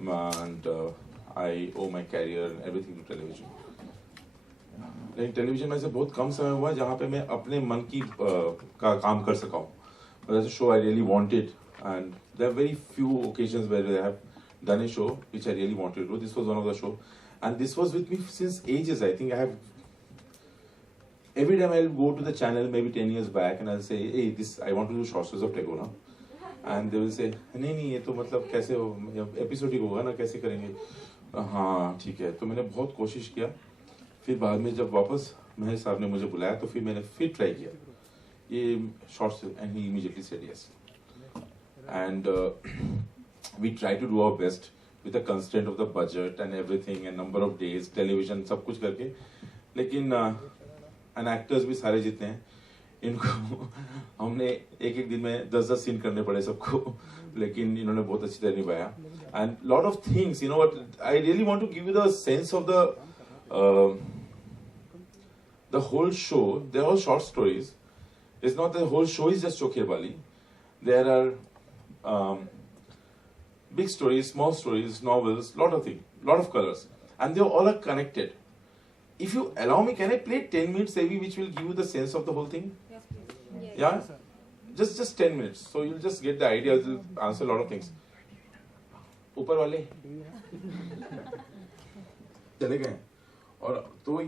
and I owe my career and everything to television. लेकिन टेलीविजन में से बहुत कम समय हुआ जहाँ पे मैं अपने मन की का काम कर सका हूँ. That's a show I really wanted, and there are very few occasions where I have done a show which I really wanted to do. This was one of the show, and this was with me since ages. I think I have. Every time I'll go to the channel, maybe 10 years back, and I'll say, "Hey, this I want to do short stories of Tagore now," and they will say, नहीं ये तो मतलब कैसे हो, एपिसोडिक होगा ना, कैसे करेंगे? हाँ ठीक है. तो मैंने बहुत कोशिश किया. फिर बाद में जब वापस महेश साहब ने मुझे बुलाया तो फिर मैंने फिर ट्राई किया ये shorts, and he immediately said yes. And we try to do our best with the constraint of the budget and everything and number of days, television सब कुछ करके. लेकिन एंड एक्टर्स भी सारे जितने हैं इनको हमने एक दिन में 10-10 सीन करने पड़े सबको, लेकिन इन्होंने बहुत अच्छी तरह निभाया. And lot of things, you know what, I really want to give you the sense of the whole show. They're all short stories. It's not the whole show is just Chokher Bali. There are big stories, small stories, novels, lot of things, lot of colors, and they all are connected. If you allow me, can I play 10 minutes maybe, which will give you the sense of the whole thing? Yes, please. Yeah? Just 10 minutes. So you'll just get the idea. I'll answer a lot of things. ऊपर वाले चले गए. और तो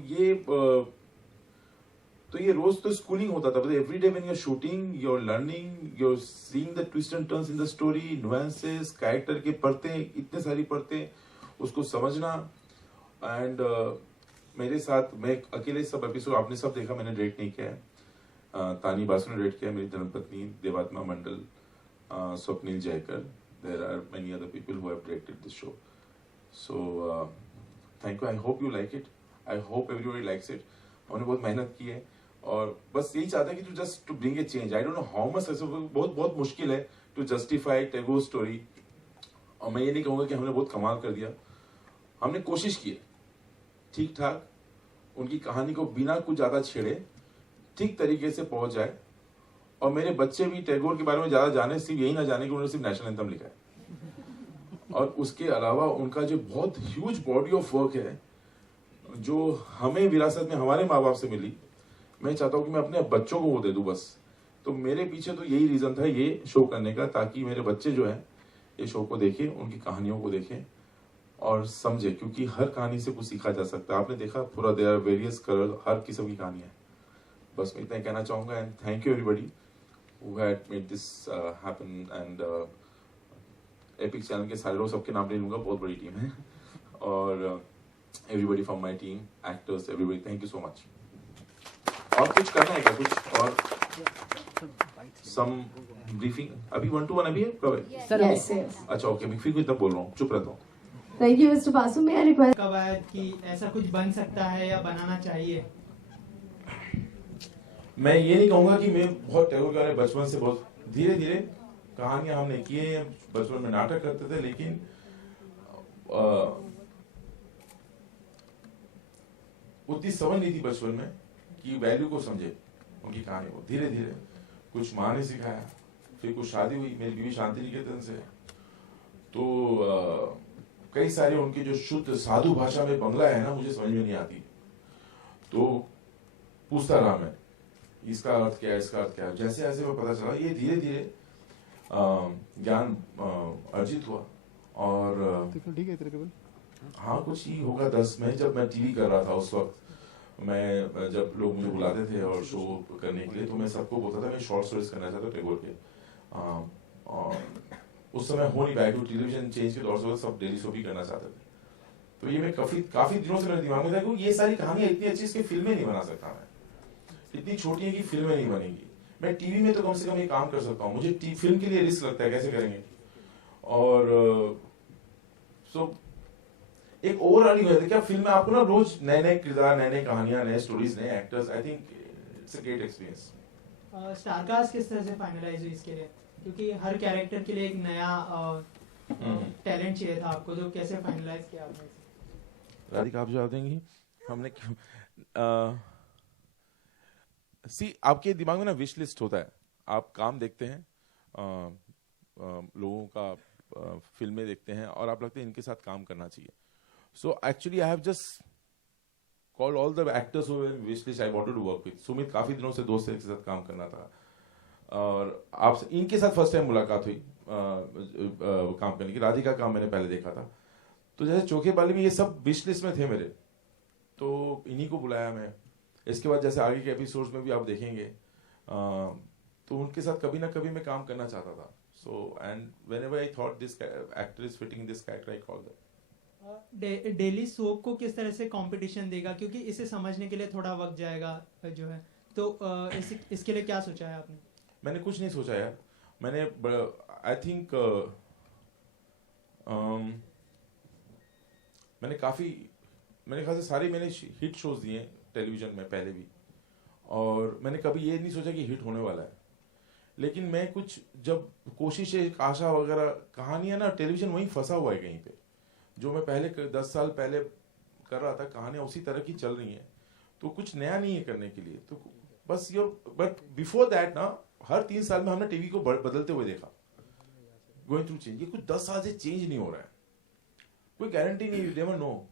ये रोज तो schooling होता था. But every day when you are shooting, you are learning, you are seeing the twist and turns in the story, nuances, character के परतें, इतने सारी परतें, उसको समझना. एंड मेरे साथ मैं अकेले सब एपिसोड आपने सब देखा, मैंने डायरेक्ट नहीं किया है. तानी बासु ने डायरेक्ट किया, मेरी धर्मपत्नी Devatma Mandal, Swapnil Jaykar. There are many other people who have directed this show. So thank you. I hope you like it. I hope everybody likes it. हमने बहुत मेहनत की है और बस यही चाहते हैं कि just to bring a change. I don't know how much. बहुत बहुत मुश्किल है टू जस्टिफाई टैगोर स्टोरी. और मैं ये नहीं कहूँगा कि हमने बहुत कमाल कर दिया. हमने कोशिश की है ठीक ठाक उनकी कहानी को बिना कुछ ज्यादा छेड़े ठीक तरीके से पहुंच जाए. और मेरे बच्चे भी टैगोर के बारे में ज्यादा जाने, सिर्फ यही ना जाने कि उन्होंने सिर्फ नेशनल एंथम लिखा है. और उसके अलावा उनका जो बहुत ह्यूज बॉडी ऑफ वर्क है जो हमें विरासत में हमारे माँ बाप से मिली, मैं चाहता हूँ कि मैं अपने बच्चों को वो दे दूं बस. तो मेरे पीछे तो यही रीजन था ये शो करने का, ताकि मेरे बच्चे जो हैं ये शो को देखें, उनकी कहानियों को देखें और समझे, क्योंकि हर कहानी से कुछ सीखा जा सकता है. आपने देखा पूरा देयर आर वेरियस कलर, हर किस्म की कहानी है. बस मैं इतना ही कहना चाहूंगा. And thank you everybody who had made this happen. And epic channel के सारे लोग, सबके नाम ले लूंगा, बहुत बड़ी टीम है. और everybody from my team, actors, everybody, thank you so much. और कुछ करना है क्या, कुछ और some briefing अभी 1-to-1 अभी है कब है? Sir Yes, yes. अच्छा ओके, मैं फिर इतना बोल रहा हूँ, चुप रहता हूँ. Thank you, Mr. Basu. May I request? कब आया कि ऐसा कुछ बन सकता है या बनाना चाहिए? मैं ये नहीं कहूँगा कि मैं बहुत टैगोर के बारे में बचपन से बहुत धीरे धीरे कहानियां हमने की है. बचपन में नाटक करते थे, लेकिन उतनी समझ नहीं थी बचपन में कि वैल्यू को समझे उनकी कहानी को. धीरे धीरे कुछ माँ ने सिखाया, फिर कुछ शादी हुई, मेरी बीवी शांति निकेतन से, तो कई सारे उनकी जो शुद्ध साधु भाषा में बंगला है ना, मुझे समझ में नहीं आती. तो पूछता रहा मैं, इसका अर्थ क्या है, इसका अर्थ क्या है. जैसे जैसे मैं पता चला, ये धीरे धीरे ज्ञान अर्जित हुआ. और ठीक है तेरे हाँ कुछ ही होगा 10 में, जब मैं टीवी कर रहा था उस वक्त, मैं जब लोग मुझे बुलाते थे और शो करने के लिए, तो मैं सबको बोलता था मैं शॉर्ट स्टोरीज करना चाहता हूँ टैगोर के. और उस समय हो नहीं पाया क्योंकि टेलीविजन चेंज के दौर से सब डेली शो भी करना चाहते थे. तो ये मैं काफी दिनों से मेरे दिमाग में था कि ये सारी कहानियां इतनी अच्छी, इसकी फिल्में नहीं बना सकता मैं. इतनी छोटी है कि फिल्में नहीं बनेगी. मैं टीवी में तो कम से कम ये काम कर सकता हूँ. मुझे फिल्म के लिए रिस्क लगता है, कैसे करेंगे. और सो एक ओवरऑल हो जाता है क्या फिल्म में आपको ना रोज नए नए किरदार, नए नए कहानियां, नए स्टोरीज, नए actors. I think it's a great experience. Star cast किस तरह से फाइनलाइज हुई इसके लिए, क्योंकि हर कैरेक्टर के लिए एक नया टैलेंट चाहिए था आपको, तो कैसे फाइनलाइज किया आपने? राधिका आप जवाब देंगी. हमने आपके दिमाग में ना विश लिस्ट होता है, आप काम देखते हैं, लोगों का फिल्में देखते हैं और आप लगते हैं इनके साथ काम करना चाहिए. So actually I have just called all the actors who were in wish list I wanted to work with. Sumit काफी दिनों से दोस्त है, इनके साथ काम करना था और आप इनके साथ फर्स्ट टाइम मुलाकात हुई काम करने की. राधिका काम मैंने पहले देखा था. तो जैसे चोखे बाली में ये सब विश लिस्ट में थे मेरे, तो इन्हीं को बुलाया मैं. इसके बाद जैसे आगे के एपिसोड्स में भी आप देखेंगे तो उनके साथ कभी ना कभी मैं काम करना चाहता था. So and whenever I thought this actor is fitting this character I call that. Daily soap को किस तरह से कंपटीशन देगा, क्योंकि इसे समझने के लिए थोड़ा वक्त जाएगा जो है, तो इसके लिए क्या सोचा है आपने? मैंने कुछ नहीं सोचा यार. मैंने आई थिंक मैंने ख्याल से सारे मैंने हिट शोज दिए टेलीविजन में पहले भी, और मैंने कभी ये नहीं सोचा कि हिट होने वाला है. लेकिन मैं कुछ जब कोशिश आशा वगैरह कहानियां ना, टेलीविजन वहीं फंसा हुआ है कहीं पे. जो मैं पहले 10 साल पहले कर रहा था कहानियां उसी तरह की चल रही हैं, तो कुछ नया नहीं है करने के लिए. तो बस ये, बट बिफोर दैट ना हर 3 साल में हमने टीवी को बदलते हुए देखा, गोइंग थ्रू चेंज. ये कुछ 10 साल से चेंज नहीं हो रहा है, कोई गारंटी नहीं, यू नेवर नो.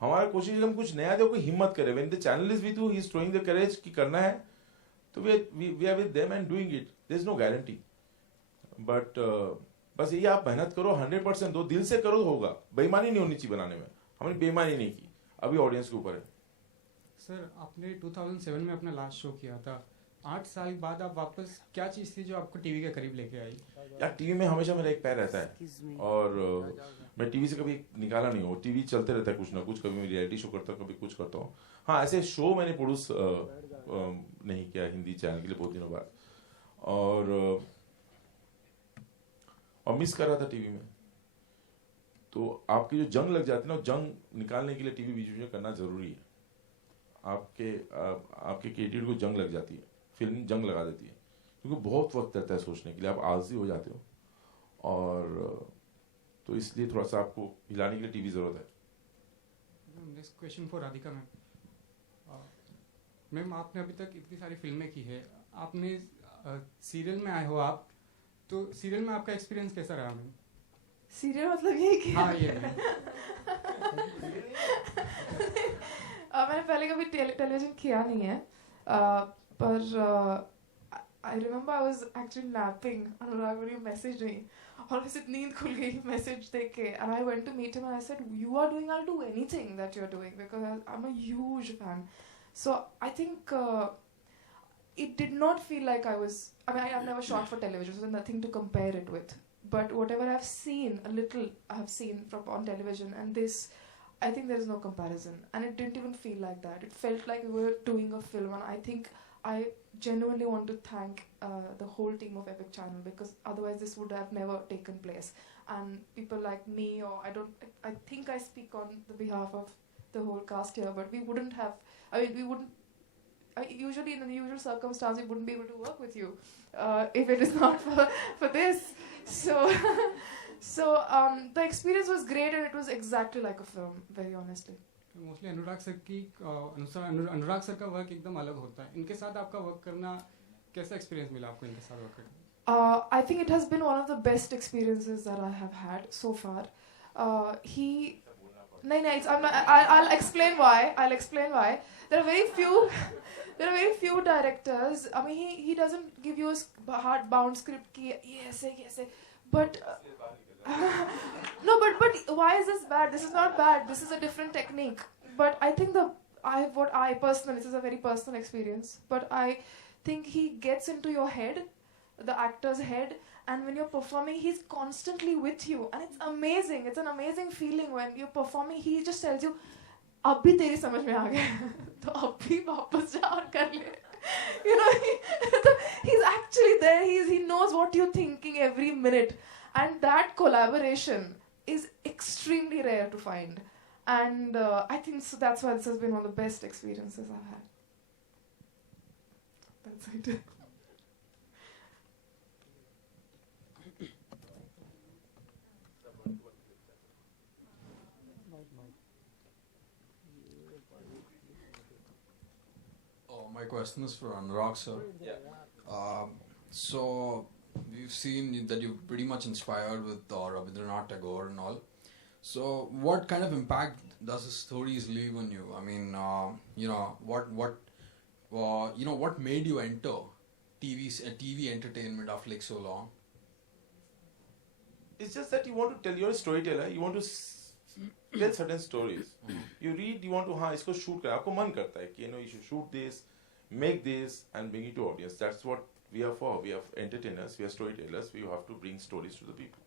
हमारा कोशिश है हम कुछ नया दे, कोई हिम्मत करे. When the channel is with you, he is showing the courage कि करना है, तो we are with them and doing it. There is no guarantee, but बस यही आप मेहनत करो, 100% दो, दिल से करो तो होगा. बेईमानी नहीं होनी चाहिए बनाने में. हमने बेईमानी नहीं की, अभी ऑडियंस के ऊपर है. सर आपने 2007 में अपना लास्ट शो किया था. 8 साल बाद आप वापस, क्या चीज़ थी जो आपको टीवी के करीब लेके आई? यार टीवी में हमेशा मेरा एक पैर रहता है, और मैं टीवी से कभी निकाला नहीं हूँ. टीवी चलते रहता है कुछ ना कुछ, कभी मैं रियलिटी शो करता हूँ, कभी कुछ करता हूँ. हाँ, ऐसे शो मैंने प्रोड्यूस नहीं किया हिंदी चैनल के लिए बहुत दिनों बाद, और मिस कर रहा था टीवी में. तो आपकी जो जंग लग जाती है ना, जंग निकालने के लिए टीवी बीच में करना जरूरी है. आपके क्रिएटिव को जंग लग जाती है, फिल्म जंग लगा देती है, क्योंकि बहुत वक्त लगता है सोचने के लिए, आप आलसी हो जाते हो. और तो इसलिए थोड़ा सा आपको हिलाने के लिए टीवी जरूरत है. Next question for Radhika ma'am. Ma'am आपने अभी तक इतनी सारी फिल्में की है, आपने सीरियल में आए हो आप, तो सीरियल में आपका एक्सपीरियंस कैसा रहा मैम? सीरियल मतलब ये कि हाँ ये मैंने पहले कभी टेलीविजन किया नहीं है, पर I remember I was actually napping, Anurag मेरी मैसेज नहीं, और मुझे नींद खुल गई मैसेज देख के, and I went to meet him and I said you are doing, I will do anything that you are doing because I am a huge fan. So I think it did not feel like I mean, I've never shot for television, so there's nothing to compare it with. But whatever I've seen, a little I have seen from on television, and this, I think there is no comparison. And it didn't even feel like that. It felt like we were doing a film, and I think I genuinely want to thank the whole team of Epic Channel, because otherwise this would have never taken place. And people like me, or I think I speak on the behalf of the whole cast here, but we wouldn't have, I mean, we wouldn't, usually in the usual circumstance we wouldn't be able to work with you if it is not for this. So the experience was great, and it was exactly like a film, very honestly. Mostly अनुराग सर की अनुराग सर का वर्क एकदम अलग होता है. इनके साथ आपका वर्क करना कैसा एक्सपीरियंस मिला आपको इनके साथ वर्क करना? I think it has been one of the best experiences that I have had so far. I'll explain why. There are very few directors. I mean, he doesn't give you a hard-bound script ki yes, but no, but why is this bad? This is not bad. This is a different technique. But I think this is a very personal experience, but I think he gets into your head, the actor's head, and when you're performing, he's constantly with you, and it's amazing. It's an amazing feeling when you're performing. He just tells you, "Abhi teri samajh mein aa gaya, to abhi wapas ja aur kar le." You know, he's actually there. He knows what you're thinking every minute, and that collaboration is extremely rare to find. And I think so that's why this has been one of the best experiences I've had. That's it. My question is for Anurag sir. So we've seen that you're pretty much inspired with Rabindranath Tagore and all. So, what kind of impact does the stories leave on you? I mean, what made you enter TV entertainment after like so long? It's just that you want to tell, you're a storyteller, you want to tell certain stories. You read, you want to, हाँ इसको shoot करना, आपको मन करता है कि you should shoot this, make this and bring it to audience. That's what we are for. We are entertainers, we are storytellers, we have to bring stories to the people.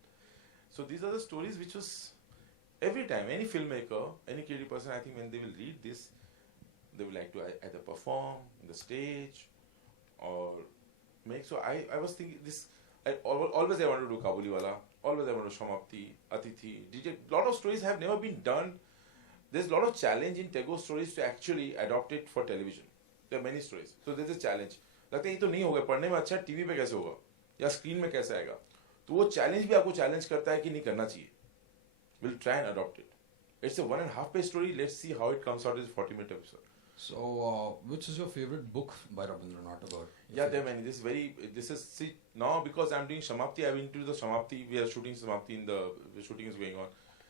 So these are the stories which was, every time, any filmmaker, any creative person, I think when they will read this, they will like to either perform on the stage or make. So I was thinking this, always I wanted to do Kabuliwala, always I wanted to Samapti, Atithi, DJ. Lot of stories have never been done. There's a lot of challenge in Tagore stories to actually adopt it for television. There are many stories. So there's a challenge. लगता है ये तो नहीं होगा, पढ़ने में अच्छा, टीवी पे कैसे होगा या स्क्रीन में कैसे आएगा. तो वो चैलेंज भी आपको चैलेंज करता है कि नहीं करना चाहिए. We'll try and adopt it. It's a 1.5 page story. Let's see how it comes out as a 40-minute episode. So, which is your favorite book by Rabindranath Tagore? Yeah, there are many. See, now because I'm doing Samapti, I'm into the Samapti. We are shooting Samapti the shooting is going on.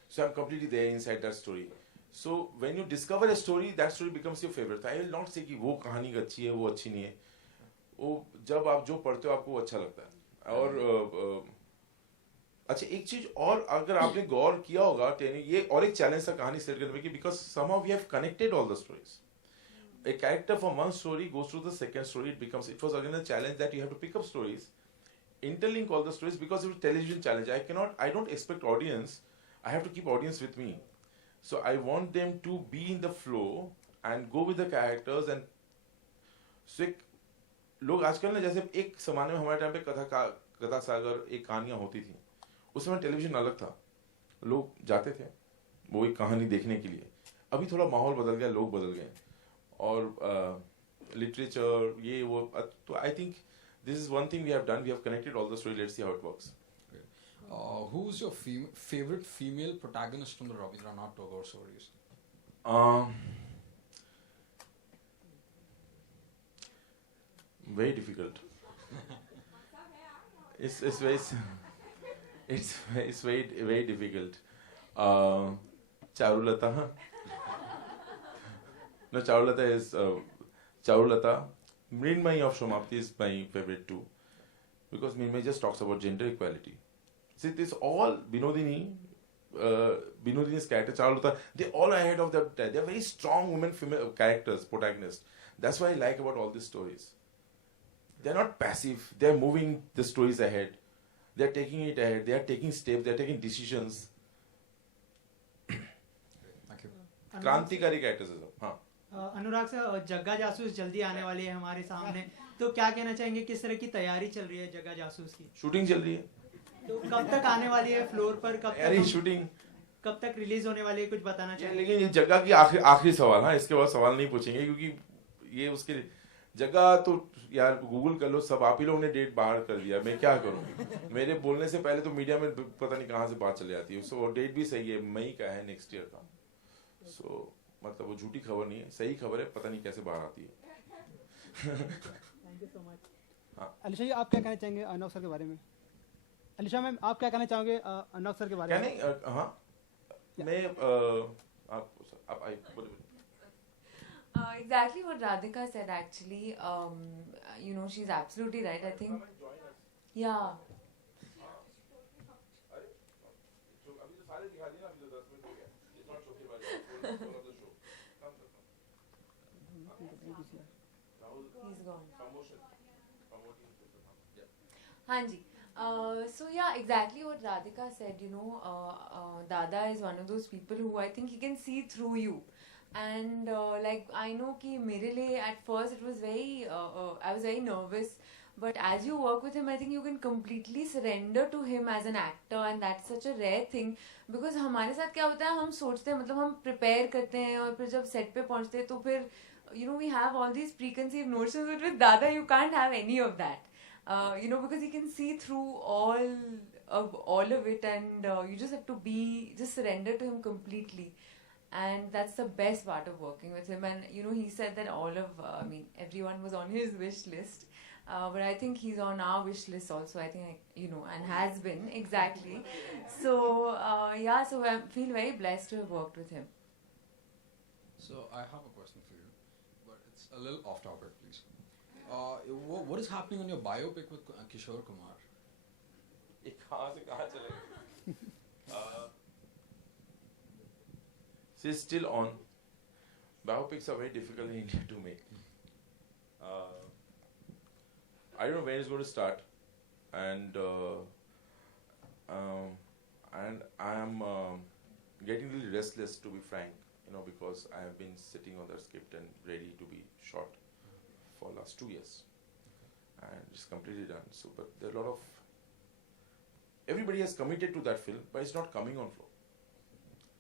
So I'm completely there inside that story. So when you discover a story, that story becomes your favorite. I will not say कि वो कहानी अच्छी है, वो अच्छी नहीं है. वो जब आप जो पढ़ते हो आपको वो अच्छा लगता है. और अच्छा एक चीज और अगर आपने गौर किया होगा, ये और एक चैलेंज था कहानी सेट करने में कि because somehow we have connected all the stories. A character from one story goes to the second story. It was again a challenge that you have to pick up stories, interlink all the stories because it's a television challenge. I don't expect audience. I have to keep audience with me. So I want them to be in the flow and go with the characters and so लोग आजकल ना जैसे एक जमाने में हमारे टाइम पे कथा सागर एक कहानियां होती थी, उस समय टेलीविजन अलग था, लोग जाते थे वो एक कहानी देखने के लिए. अभी थोड़ा माहौल बदल गया, लोग बदल गए और लिटरेचर ये वो. तो I think this is one thing we have done. We have connected all the story. Let's see how it works. Who's your favorite female protagonist from the Rabindranath Tagore stories? Very difficult. It's very difficult. Charulata. No, Charulata is Charulata. Mrinmay of Samapti is my favorite too, because Mrinmay just talks about gender equality. See, this all Binodini's character, Charulata, they all are ahead of their time. They are very strong women, female characters, protagonists. That's what I like about all these stories. They are not passive. They are moving the stories ahead. They are taking it ahead. They are taking steps. They are taking decisions. Thank you. क्रांतिकारी characters है सब. हाँ. अनुराग सर, जग्गा जासूस जल्दी आने वाली है हमारे सामने, तो क्या कहना चाहेंगे, किस तरह की तैयारी चल रही है जग्गा जासूस की? शूटिंग चल रही है. तो कब तक आने वाली है फ्लोर पर, शूटिंग कब तक रिलीज होने वाली है, कुछ बताना चाहिए? लेकिन ये जग्गा की आखिरी सवाल. हाँ, इसके बाद सवाल नहीं पूछेंगे क्योंकि ये उसके जगह तो यार गूगल कर लो, सब आप ही लोगों ने डेट बाहर कर दिया, मैं क्या करूँ. मेरे बोलने से पहले तो मीडिया में पता नहीं कहाँ से बात चली जाती है. सो डेट भी सही है, मई का है, नेक्स्ट ईयर का. सो मतलब वो झूठी खबर नहीं है, सही खबर है, पता नहीं कैसे बाहर आती है. Thank you so much. Alisha ji, आप क्या कहना चाहेंगे अर्नव सर के बारे में? अलीशा मैम, आप क्या कहना चाहोगे अर्नव सर के बारे में? हाँ, मैं आप Exactly what Radhika said actually. She's absolutely right. I think, yeah. He's gone. Hanji. So yeah, exactly what Radhika said. Dada is one of those people who I think he can see through you. And I know कि मेरे लिए at first it was very I was very nervous, but as you work with him I think you can completely surrender to him as an actor, and that's such a rare thing, because हमारे साथ क्या होता है, हम सोचते हैं, मतलब हम prepare करते हैं और फिर जब set पे पहुंचते हैं तो फिर we have all these preconceived notions, but with Dada you can't have any of that, because he can see through all of it, and you just have to surrender to him completely. And that's the best part of working with him. And he said that everyone was on his wish list. But I think he's on our wish list also. I think, and has been exactly. So so I feel very blessed to have worked with him. So I have a question for you, but it's a little off topic, please. What is happening on your biopic with Kishore Kumar? ये कहाँ से कहाँ चले? She's still on. Biopics are very difficult in India to make. I don't know when it's going to start, and I am getting really restless, to be frank. Because I have been sitting on that script and ready to be shot for last 2 years, and it's completely done. So, but there are a lot of everybody has committed to that film, but it's not coming on floor.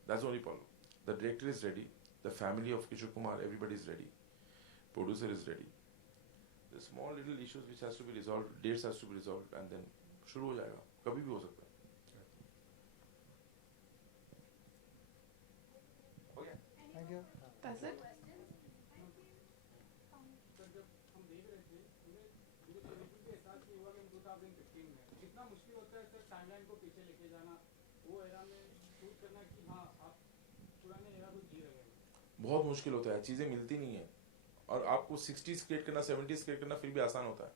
That's the only problem. The director is ready, the family of Kishore Kumar, everybody is ready, producer is ready. The small little issues which has to be resolved, dates has to be resolved, and then शुरू हो जाएगा. कभी भी हो सकता है. Okay. Thank you That's it? Sir जब हम देख रहे थे मुझे बिल्कुल भी एहसास नहीं हुआ कि हम 2015 में कितना मुश्किल होता है सर टाइमलाइन को पीछे लेके जाना वो एरा में शूट करना कि हाँ आप पुराने एरा को जी रहे हैं. बहुत मुश्किल होता है, चीज़ें मिलती नहीं है, और आपको 60s क्रिएट करना, 70s क्रिएट करना फिर भी आसान होता है,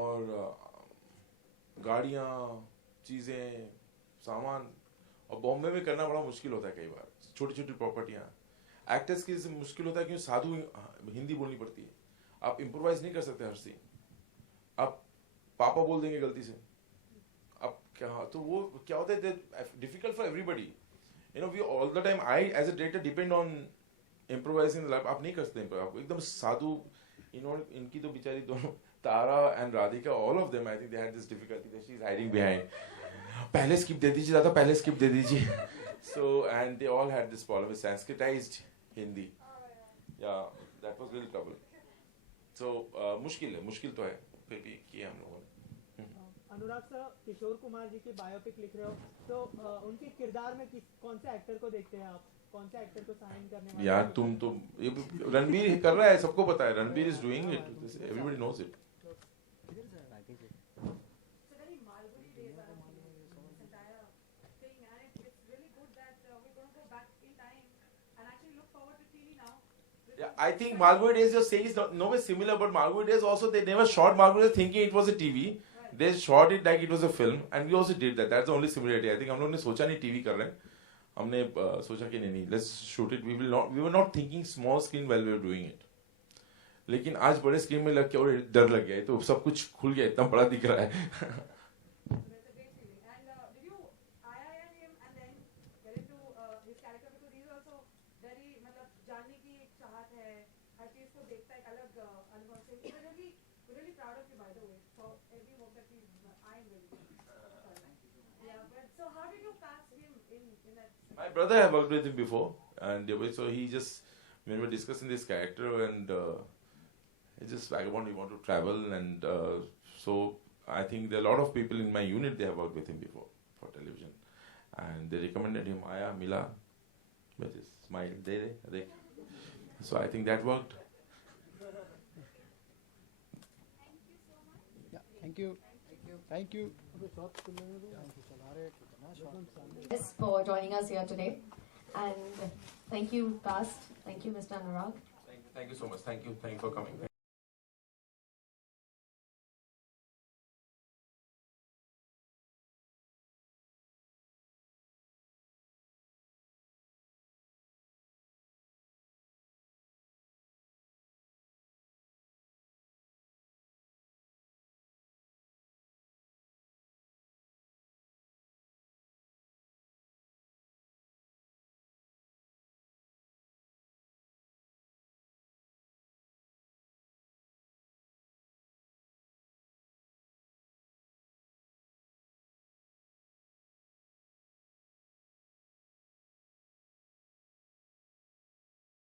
और गाड़ियाँ, चीज़ें, सामान, और बॉम्बे में करना बड़ा मुश्किल होता है कई बार, छोटी छोटी प्रॉपर्टियाँ. एक्टर्स की मुश्किल होता है क्योंकि साधु हिंदी बोलनी पड़ती है, आप इम्प्रोवाइज नहीं कर सकते हर सीन, आप पापा बोल देंगे गलती से, अब क्या, तो वो क्या होता है, difficult for everybody. We all the time, I as a director depend on improvising life. आप नहीं कर सकते आपको एकदम साधु. इनकी तो बेचारी दोनों Tara and Radhika, all of them, I think they had this difficulty that she is hiding behind. पहले स्किप दे दीजिए दादा, पहले स्किप दे दीजिए. So and they all had this problem with Sanskritized Hindi. Yeah that was little trouble. So मुश्किल तो है, फिर भी किए हम लोगों ने. अनुराग सर, किशोर कुमार जी की बायोपिक लिख रहे हो तो उनके किरदार में कौन से एक्टर को देखते हैं आप, कौन से एक्टर को साइन करने वाले? यार तुम तो रणबीर कर रहा है, सबको पता है, Ranbir is doing it, everybody knows it. Yeah, I think Malgudi Days, you're saying is no way similar, but Malgudi Days also, they never shot Malgudi Days thinking it was a TV. They shot it like it was a film, and we also did that. That's the only similarity. I think हम लोगों ने सोचा नहीं TV कर रहे हैं, हमने सोचा कि नहीं, let's shoot it. We were not thinking small screen while we were doing it. लेकिन आज बड़े स्क्रीन में लग के और डर लग गया है, तो सब कुछ खुल गया, इतना बड़ा दिख रहा है. My brother had worked with him before, and so he just, when we were discussing this character, and it's just vagabond, we want to travel, and so I think there are a lot of people in my unit, they have worked with him before for television, and they recommended him, Aya, Mila, with his smile, they. So I think that worked. Yeah, thank you. Thank you. Yes, for joining us here today, and thank you, cast. Thank you, Mr. Anurag. Thank you so much. Thank you for coming.